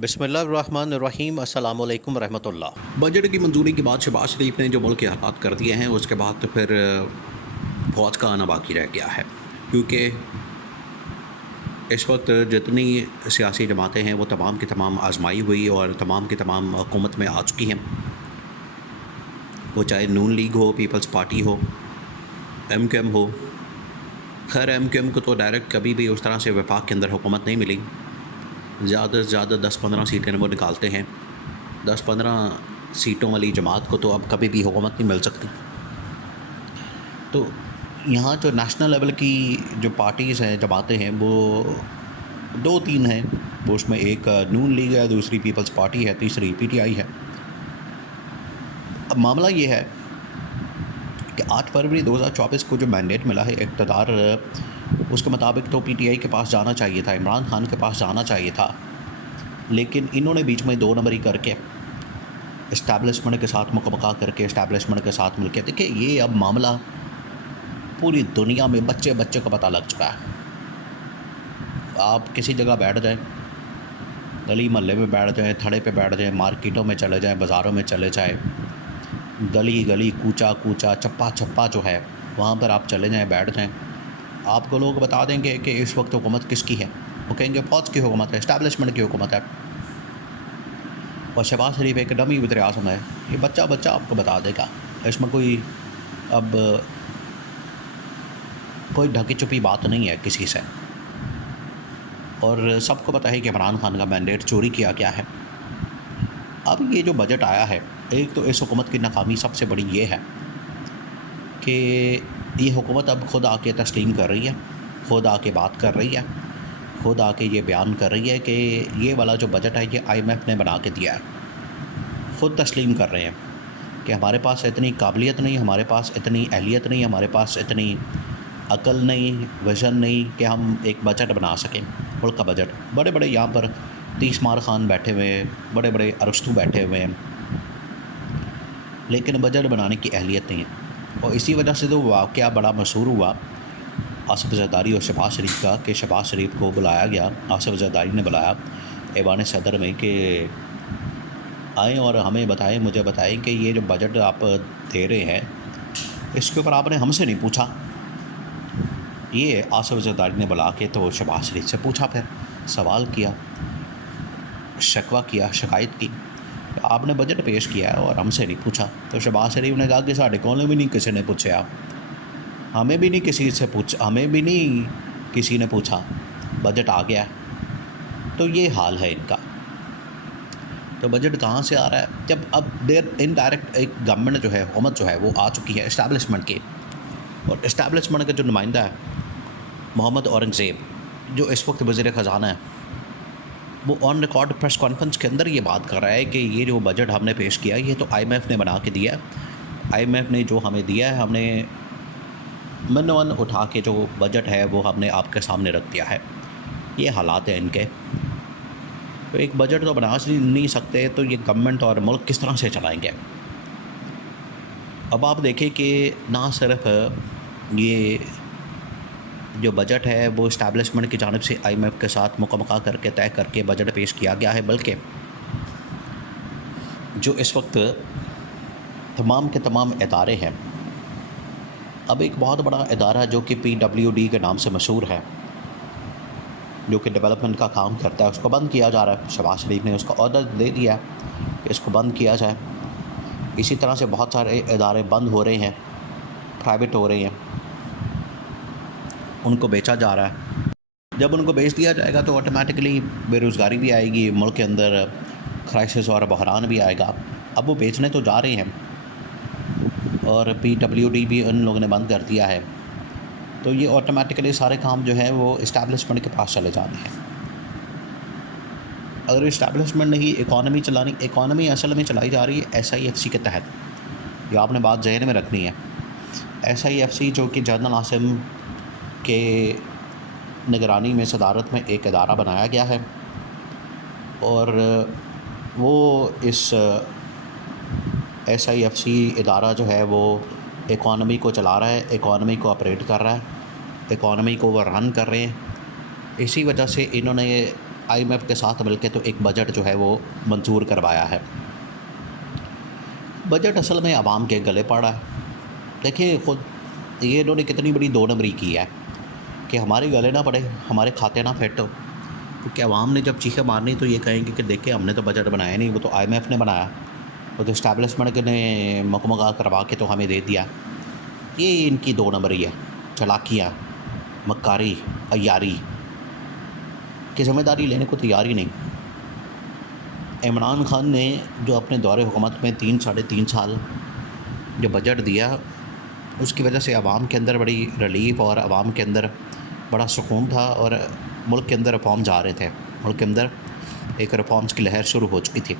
बिस्मिल्लाहिर्रहमानिर्रहीम अस्सलामु अलैकुम रहमतुल्लाह। बजट की मंजूरी के बाद शहबाज शरीफ ने जो मुल्क के हालात कर दिए हैं, उसके बाद तो फिर फ़ौज का आना बाकी रह गया है। क्योंकि इस वक्त जितनी सियासी जमातें हैं वो तमाम की तमाम आजमाई हुई और तमाम की तमाम हुकूमत में आ चुकी हैं। वो चाहे नून लीग हो, पीपल्स पार्टी हो, MQM हो। खैर MQM को तो डायरेक्ट कभी भी उस तरह से वफाक के अंदर हुकूमत नहीं मिली। ज़्यादा से ज़्यादा 10-15 सीटें वो निकालते हैं। 10-15 सीटों वाली जमात को तो अब कभी भी हुकूमत नहीं मिल सकती। तो यहाँ जो नेशनल लेवल की जो पार्टीज़ हैं, जमातें हैं, वो 2-3 हैं। वो उसमें एक नून लीग है, दूसरी पीपल्स पार्टी है, तीसरी PTI है। अब मामला ये है कि 8 फरवरी 2024 को जो मैंडेट मिला है इक़्तिदार, उसके मुताबिक तो PTI के पास जाना चाहिए था, इमरान खान के पास जाना चाहिए था। लेकिन इन्होंने बीच में 2 नंबरी करके इस्टेब्लिशमेंट के साथ मुकमका करके इस्टेब्लिशमेंट के साथ मिलके, देखिए ये अब मामला पूरी दुनिया में बच्चे बच्चे को पता लग चुका है। आप किसी जगह बैठ जाएं, गली मोहल्ले में बैठ जाएं, थड़े पे बैठ जाएं, मार्केटों में चले जाएं, बाज़ारों में चले जाएं, गली गली कूचा कूचा चप्पा चप्पा जो है वहाँ पर आप चले जाएं, बैठ जाएं, आपको लोग बता देंगे कि इस वक्त हुकूमत किसकी है। वो कहेंगे फ़ौज की हुकूमत है, इस्टेब्लिशमेंट की हुकूमत है। और शहबाज शरीफ एक डमी वज़ीर आज़म है। ये बच्चा बच्चा आपको बता देगा। इसमें कोई अब कोई ढकी छुपी बात नहीं है किसी से। और सबको पता है कि इमरान खान का मैंडेट चोरी किया गया है। अब ये जो बजट आया है, एक तो इस हुकूमत की नाकामी सबसे बड़ी ये है कि ये हुकूमत अब खुद आके तस्लीम कर रही है, खुद आके बात कर रही है, खुद आके ये बयान कर रही है कि ये वाला जो बजट है ये IMF ने बना के दिया है। ख़ुद तस्लीम कर रहे हैं कि हमारे पास इतनी काबिलियत नहीं, हमारे पास इतनी अहलियत नहीं, हमारे पास इतनी अकल नहीं, विज़न नहीं कि हम एक बजट बना सकें, मुल्क का बजट। बड़े बड़े यहाँ पर 30 मार खान बैठे हुए हैं, बड़े बड़े अरस्तू बैठे हुए हैं, लेकिन बजट बनाने की अहलियत नहीं है। और इसी वजह से तो वाक़या बड़ा मशहूर हुआ आसिफ ज़रदारी और शहबाज शरीफ का, कि शहबाज शरीफ को बुलाया गया, आसिफ ज़रदारी ने बुलाया ऐवान सदर में कि आएँ और हमें बताएं, मुझे बताएं कि ये जो बजट आप दे रहे हैं इसके ऊपर आपने हमसे नहीं पूछा। ये आसिफ ज़रदारी ने बुला के तो शहबाज शरीफ से पूछा, फिर सवाल किया, शकवा किया, शिकायत की, आपने बजट पेश किया है और हमसे नहीं पूछा। तो शहबाज शरीफ ने कहा कि साढ़े कोल भी नहीं किसी ने पूछा, हमें भी नहीं किसी से पूछा, हमें भी नहीं किसी ने पूछा, बजट आ गया। तो ये हाल है इनका। तो बजट कहाँ से आ रहा है, जब अब देर इनडायरेक्ट एक गवर्नमेंट जो है, हुकूमत जो है वो आ चुकी है इस्टेब्लिशमेंट की। और इस्टेब्लिशमेंट का जो नुमाइंदा है मोहम्मद औरंगज़ेब, जो इस वक्त वज़ीर ख़जाना है, वो ऑन रिकॉर्ड प्रेस कॉन्फ्रेंस के अंदर ये बात कर रहा है कि ये जो बजट हमने पेश किया ये तो IMF ने बना के दिया है। IMF ने जो हमें दिया है, हमने मनवन उठा के जो बजट है वो हमने आपके सामने रख दिया है। ये हालात हैं इनके। तो एक बजट तो बना नहीं सकते, तो ये गवर्नमेंट और मुल्क किस तरह से चलाएंगे। अब आप देखें कि ना सिर्फ ये जो बजट है वो इस्टेब्लिशमेंट की जानिब से IMF के साथ मुकमका करके तय करके बजट पेश किया गया है, बल्कि जो इस वक्त तमाम के तमाम इदारे हैं, अब एक बहुत बड़ा इदारा जो कि PWD के नाम से मशहूर है, जो कि डेवलपमेंट का काम करता है, उसको बंद किया जा रहा है। शहबाज शरीफ ने उसका ऑर्डर दे दिया कि इसको बंद किया जाए। इसी तरह से बहुत सारे इदारे बंद हो रहे हैं, प्राइवेट हो रहे हैं, उनको बेचा जा रहा है। जब उनको बेच दिया जाएगा तो ऑटोमेटिकली बेरोज़गारी भी आएगी, मुल्क के अंदर क्राइसिस और बहरान भी आएगा। अब वो बेचने तो जा रहे हैं और PWD भी उन लोगों ने बंद कर दिया है, तो ये ऑटोमेटिकली सारे काम जो है वो इस्टेब्लिशमेंट के पास चले जाने हैं। अगर इस्टेब्लिशमेंट नहीं इकॉनमी चलानी, इकॉनमी असल में चलाई जा रही है SIFC के तहत। ये आपने बात जहन में रखनी है। SIFC जो कि जनरल आसिम के निगरानी में, सदारत में एक इदारा बनाया गया है, और वो इस SIFC इदारा जो है वो इकॉनमी को चला रहा है, इकॉनमी को ऑपरेट कर रहा है, इकॉनमी को वो रन कर रहे हैं। इसी वजह से इन्होंने IMF के साथ मिलकर तो एक बजट जो है वो मंजूर करवाया है। बजट असल में आवाम के गले पड़ा है। देखिए खुद ये इन्होंने कितनी बड़ी दो नंबरी की है कि हमारे गले ना पड़े, हमारे खाते ना फिट हो। क्योंकि आवाम ने जब चीखें मारनी तो ये कहेंगे कि देखिए हमने तो बजट बनाया नहीं, वो तो IMF ने बनाया, वो तो इस्टेब्लिशमेंट ने मकमगा करवा के तो हमें दे दिया। ये इनकी दो नंबरी है, चालाकियाँ, मक्कारी, अय्यारी की ज़िम्मेदारी लेने को तैयार ही नहीं। इमरान खान ने जो अपने दौरे हुकूमत में 3-3.5 साल जो बजट दिया, उसकी वजह से आवाम के अंदर बड़ी रिलीफ और आवाम के अंदर बड़ा सुकून था और मुल्क के अंदर रिफॉर्म्स आ रहे थे। मुल्क के अंदर एक रिफॉर्म्स की लहर शुरू हो चुकी थी।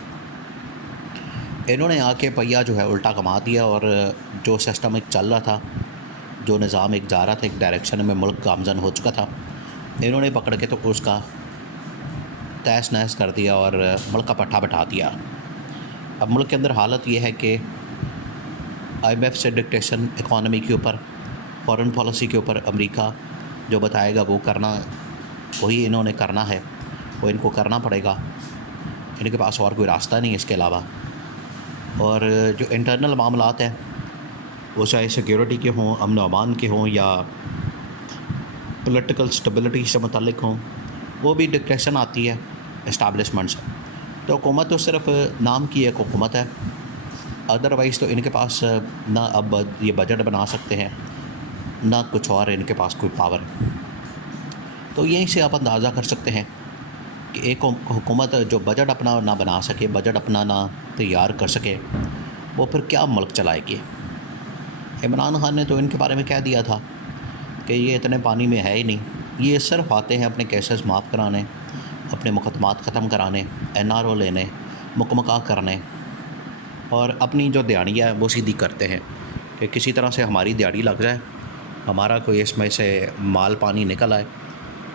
इन्होंने आके पहिया जो है उल्टा कमा दिया और जो सिस्टम एक चल रहा था, जो निज़ाम एक जा रहा था, एक डायरेक्शन में मुल्क गामजन हो चुका था, इन्होंने पकड़ के तो उसका तहस नहस कर दिया और मुल्क का पट्टा बैठा दिया। अब मुल्क के अंदर हालत ये है कि IMF से डिक्टेशन इकॉनमी के ऊपर, फॉरेन पॉलिसी के ऊपर अमेरिका जो बताएगा वो करना, वही इन्होंने करना है, वो इनको करना पड़ेगा। इनके पास और कोई रास्ता नहीं इसके अलावा। और जो इंटरनल मामलात हैं वो चाहे सिक्योरिटी के हों, अमन व अमान के हों या पॉलिटिकल स्टेबिलिटी से मुतल्लिक हों, वो भी डिक्टेशन आती है इस्टेब्लिशमेंट से। तो हुकूमत तो सिर्फ नाम की एक हुकूमत है, अदरवाइज़ तो इनके पास ना अब ये बजट बना सकते हैं ना कुछ और इनके पास कोई पावर है। तो यहीं से आप अंदाज़ा कर सकते हैं कि एक हुकूमत जो बजट अपना ना बना सके, बजट अपना ना तैयार कर सके, वो फिर क्या मुल्क चलाएगी। इमरान खान ने तो इनके बारे में कह दिया था कि ये इतने पानी में है ही नहीं, ये सिर्फ आते हैं अपने केसेस माफ़ कराने, अपने मुकदमात ख़त्म कराने, NRO लेने, मुकमका करने और अपनी जो दिहाड़ी है वो सीधी करते हैं कि किसी तरह से हमारी दिहाड़ी लग जाए, हमारा कोई इसमें से माल पानी निकल आए,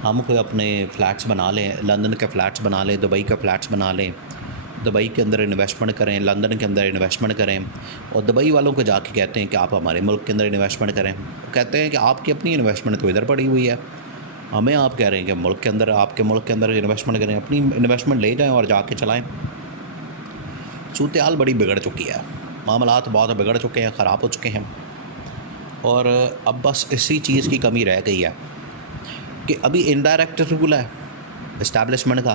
हम कोई अपने फ़्लैट्स बना लें, लंदन के फ़्लैट्स बना लें, दुबई के फ़्लैट्स बना लें, दुबई के अंदर इन्वेस्टमेंट करें, लंदन के अंदर इन्वेस्टमेंट करें और दुबई वालों को जाके कहते हैं कि आप हमारे मुल्क के अंदर इन्वेस्टमेंट करें। कहते हैं कि आपकी अपनी इन्वेस्टमेंट तो इधर पड़ी हुई है, हमें आप कह रहे हैं कि मुल्क के अंदर, आपके मुल्क के अंदर इन्वेस्टमेंट करें, अपनी इन्वेस्टमेंट ले जाएँ और जाके चलाएँ। सूरत हाल बड़ी बिगड़ चुकी है, मामलात बहुत बिगड़ चुके हैं, ख़राब हो चुके हैं और अब बस इसी चीज़ की कमी रह गई है कि अभी इनडायरेक्ट रूल है इस्टेब्लिशमेंट का,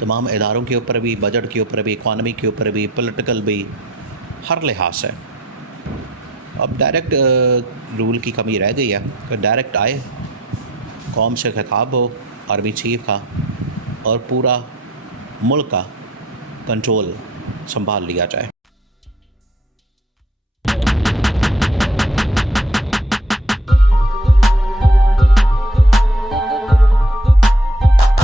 तमाम इदारों के ऊपर भी, बजट के ऊपर भी, इकॉनमी के ऊपर भी, पॉलिटिकल भी, हर लिहाज से। अब डायरेक्ट रूल की कमी रह गई है कि डायरेक्ट आए, कौम से खिताब हो आर्मी चीफ का और पूरा मुल्क का कंट्रोल संभाल लिया जाए।